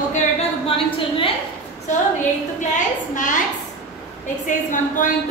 Okay, beta. Good morning, children. So, 8th class Maths exercise 1.2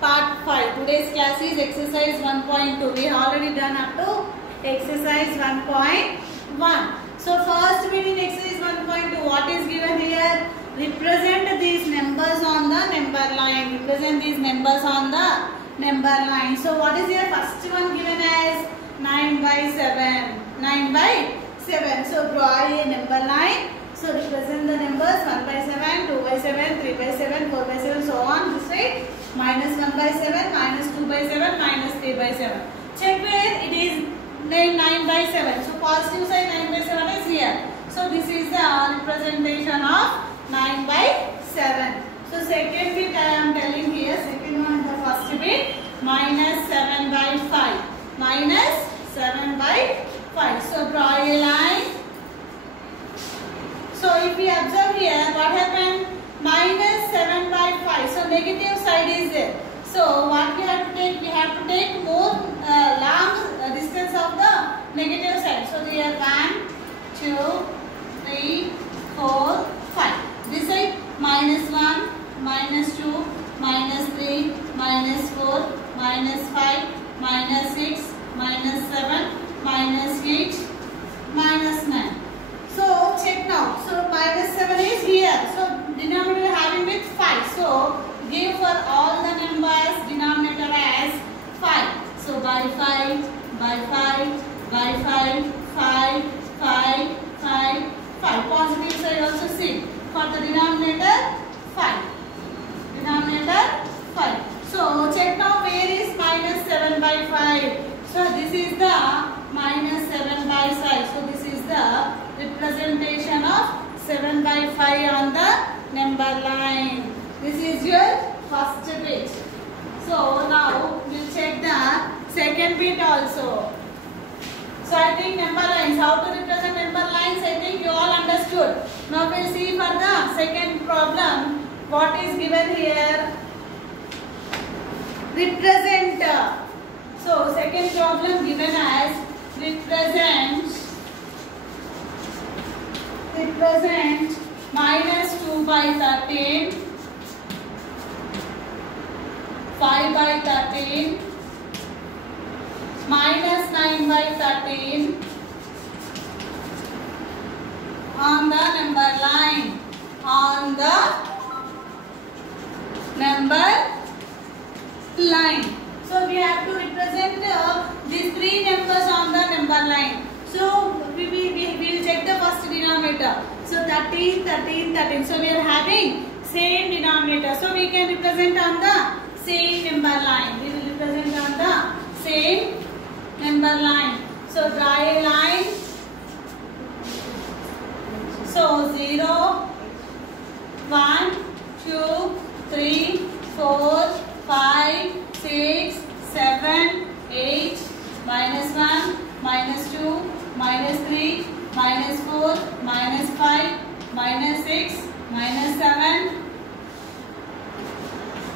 part 5. Today's class is exercise 1.2. We have already done up to exercise 1.1. So, first meaning exercise 1.2. What is given here? Represent these numbers on the number line. Represent these numbers on the number line. So, what is your first one given as 9 by 7? 9 by 7. So, draw a number line. So, represent the numbers 1 by 7, 2 by 7, 3 by 7, 4 by 7, so on. This way, minus 1 by 7, minus 2 by 7, minus 3 by 7. Check where it is 9 by 7. So, positive side 9 by 7 is here. So, this is the representation of 9 by 7. So, second bit I am telling here, second one the first bit, minus 7 by 5. Minus 7 by 5. So, draw a line. So, if we observe here, what happened? Minus 7 by 5. So, negative side is there. So, what we have to take? We have to take more long distance of the negative side. So, here 1, 2, 3, 4, 5. This side minus 1, minus 2, minus 3, minus 4, minus 5, minus 6, minus 7, minus 8, minus 9. So, check now. So, minus 7 is here. So, denominator having with 5. So, give for all the numbers denominator as 5. So, by 5, by 5, by 5, 5, 5, 5, 5. Positive side also see. For the denominator, 5. Denominator, 5. So, check now where is minus 7 by 5. So, this is the minus 7 by 5. So, this is the representation of 7 by 5 on the number line. This is your first bit. So, now we will check the second bit also. So, I think number lines, how to represent number lines, I think you all understood. Now, we will see for the second problem, what is given here. Represent. So, second problem given as represent minus 2 by 13, 5 by 13, minus 9 by 13 on the number line. On the number line. So, we have to represent these three numbers on the number line. So, we will check the first denominator. So, 13, 13, 13. So, we are having same denominator. So, we can represent on the same number line. We will represent on the same number line. So, draw a line. So, 0, 1, 2, 3, 4, 5, 6, 7, 8, minus 1, minus 2, minus 3, minus 4, minus 5, minus 6, minus 7,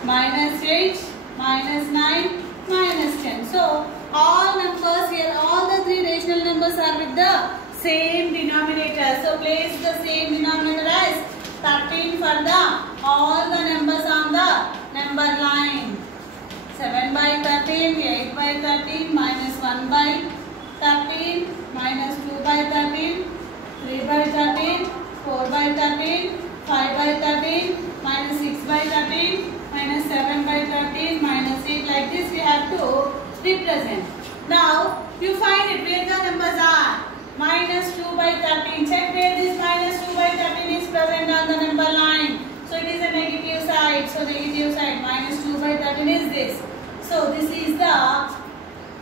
minus 8, minus 9, minus 10. So, all numbers here, all the three rational numbers are with the same denominator. So, place the same denominator as 13 for the all the numbers on the number line. 7 by 13, 8 by 13, minus 1 by 13, minus 2 by 13, 3 by 13, 4 by 13, 5 by 13, minus 6 by 13, minus 7 by 13, minus 8. Like this we have to represent. Now, you find it where the numbers are. Minus 2 by 13. Check where this minus 2 by 13 is present on the number line. So, it is a negative side. So, negative side minus 2 by 13 is this. So, this is the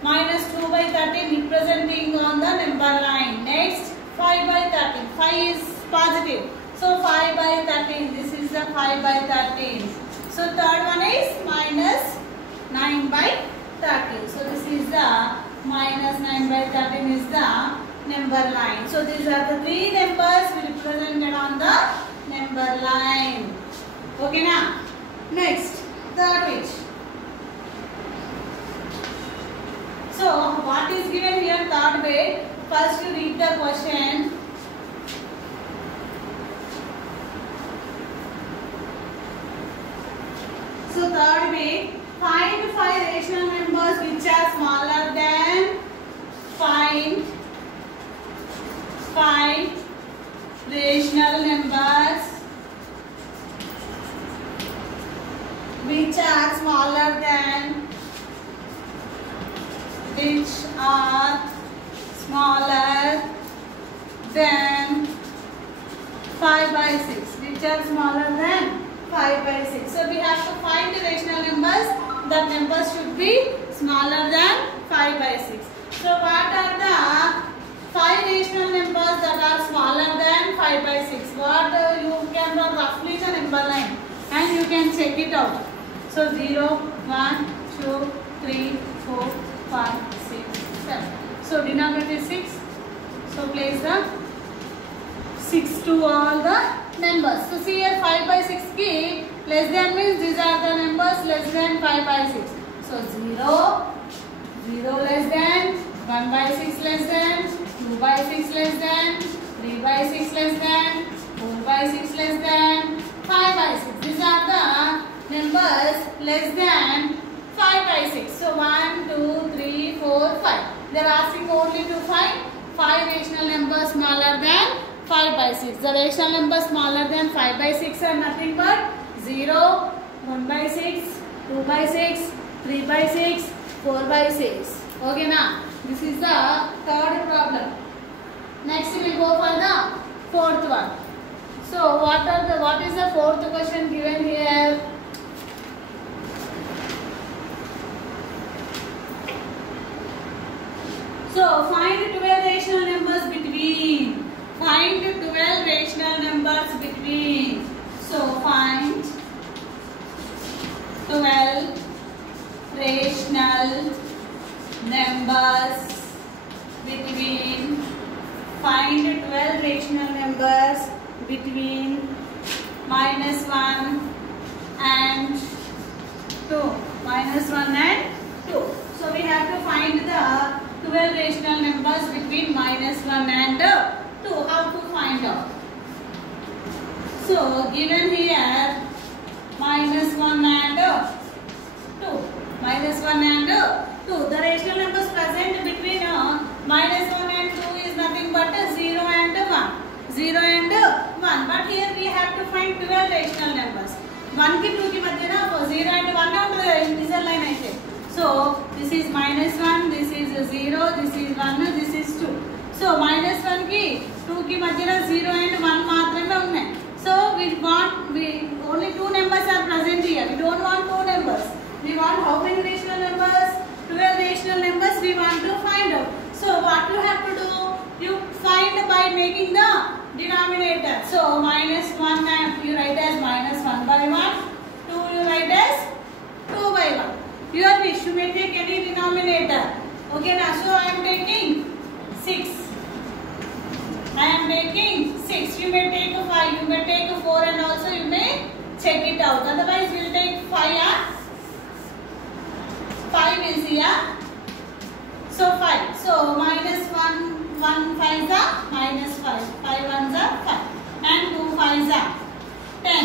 minus 2 by 13 representing on the number line. Next, 5 by 13. 5 is positive. So, 5 by 13. This is the 5 by 13. So, third one is minus 9 by 13. So, this is the minus 9 by 13 is the number line. So, these are the three numbers we represented on the number line. Okay, now. Next, third bit. So, what is given here third bit? First, you read the question. rational numbers which are smaller than. Find rational numbers which are smaller than 5/6, which are smaller than 5/6. So we have to find the rational numbers. The numbers should be smaller than 5/6. So what are the 5 rational numbers that are smaller than 5/6? What you can draw roughly the number line and you can check it out. So 0, 1, 2, 3, 4, 5, 6, 7. So denominator is 6. So place the 6 to all the numbers. So see here 5/6 ki less than means these are the numbers less than 5/6. So 0, 0 less than, 1/6 less than, 2/6 less than, 3/6 less than, 4/6 less than, 5/6. These are the numbers less than 5/6. So 1, 2, 3, 4, 5. They are asking only to find 5 rational numbers smaller than 5/6. The rational numbers smaller than 5/6 are nothing but 0, 1/6, 2/6, 3/6, 4/6. Okay now. This is the third problem. Next we will go for the fourth one. So what is the fourth question given here? So find 12 rational numbers between. Find 12 rational numbers between. So find 12 rational numbers between. Find 12 rational numbers between -1 and 2. -1 and 2. So we have to find the 12 rational numbers between -1 and 2. How to find out? So given here -1 and 2. -1 and 2. The rational numbers present between -1 and 2 is nothing but 0 and 1. 0 and 1. But here we have to find 12 rational numbers. 1 ki 2 ki madhya na 0 and 1 untadi initial line aithe. So this is -1, this is 0, this is 1, this is 2. So -1 ki 2 ki madhya na 0 and 1 maatrame unnai. So we only 2 numbers are present here. We don't want 2 numbers. We want how many rational numbers? 12 rational numbers we want to find out. So what you have to do? You find by making the denominator. So -1 and you write as -1/1. 2 you write as 2/1. Your wish, you may take any denominator. Okay now, so I am taking 6. I am taking 6. You may take 5. You may take 4 and also you may check it out. Otherwise we will take 5. 5 is here. So 5. So -1, 1 5s are -5. 5 1s are 5. And 2 5s are 10.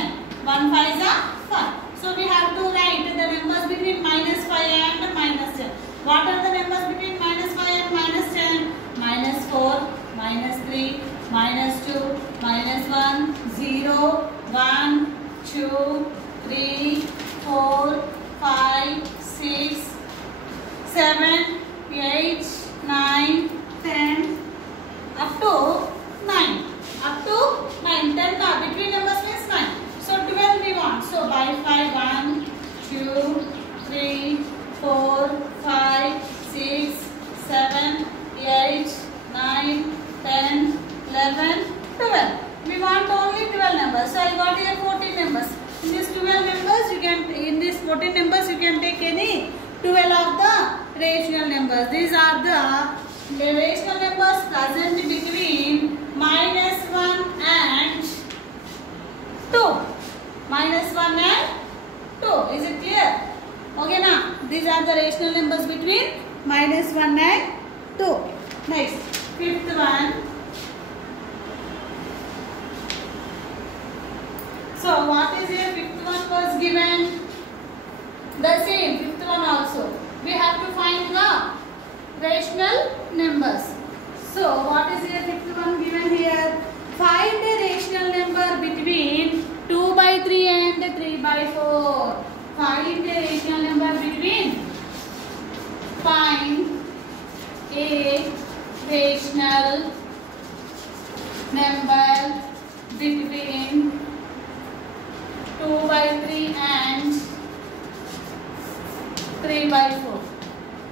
1 5s are 5. So we have to write the numbers between -5 and -10. What are the numbers between -5 and -10? -4, -3, -2, -1, 0, 1, 2, 3, 4, 5, 6, 7, 8, 9, 10, up to 9. Up to 9. 10 now. Between numbers means 9. So 12 we want. So by 5, 1, 2, 3, 4, 5, 6, 7, 8, 9, 10, 11, 12. We want only 12 numbers. So I got here 14 numbers. In these 12 numbers, in these 14 numbers, you can take any 12 of the rational numbers. These are the rational numbers present between -1 and 2. -1 and 2. Is it clear? Okay now. These are the rational numbers between -1 and 2. Next, fifth one. So what is here? Fifth one was given the same. Fifth one also. rational numbers. So what is the fifth one given here? Find a rational number between 2 by 3 and 3 by 4. Find a rational number between. Find a rational number between 2 by 3 and 3 by 4.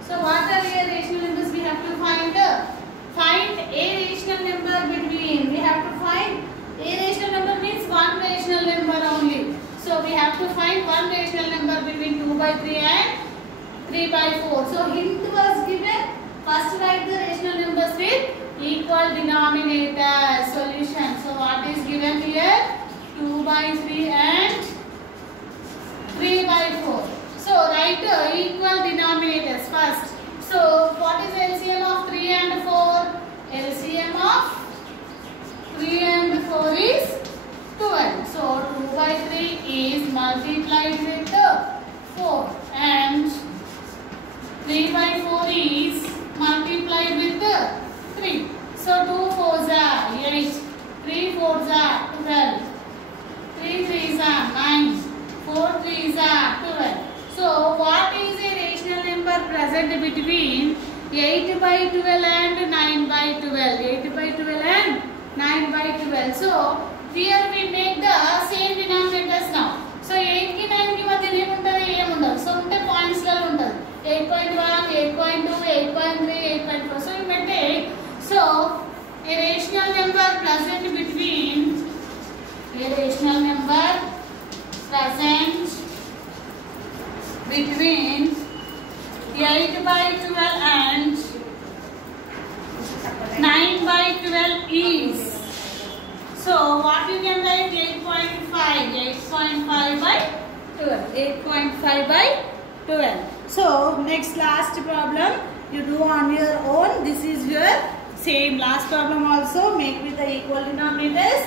So what are the rational numbers we have to find? Find a rational number between. We have to find a rational number means one rational number only. So we have to find one rational number between 2 by 3 and 3 by 4. So hint was given. First write the rational numbers with equal denominator. Solution. So what is given here? 2 by 3 and 3 by 4. So write equal denominators first. So what is LCM of 3 and 4? LCM of 3 and 4 is 12. So 2 by 3 is multiplied with 4 and 3 by 4 is multiplied with 3. So 2 4s are 8, 3 4s are 12, 3 3s are 9, 4 3s are 12. So what is a rational number present between 8 by 12 and 9 by 12? 8 by 12 and 9 by 12. So here we make the same denominators now. So 8 ki 9 ki madhya em untadi em undadu. So unte points la untadi. 8.1, 8.2, 8.3, 8.4. So you may take. So a rational number present between. A rational number present between 8 by 12 and 9 by 12 is. So what you can write? 8.5. 8.5 by 12. 8.5 by 12. So next last problem you do on your own. This is your same last problem also. Make with the equal denominators.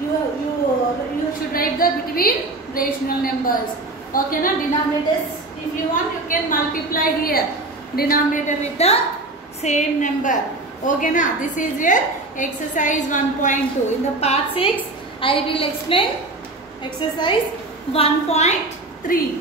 You should write the between rational numbers. Okay na? Denominators, if you want you can multiply here denominator with the same number. Okay na? This is your exercise 1.2. In the part 6 I will explain exercise 1.3.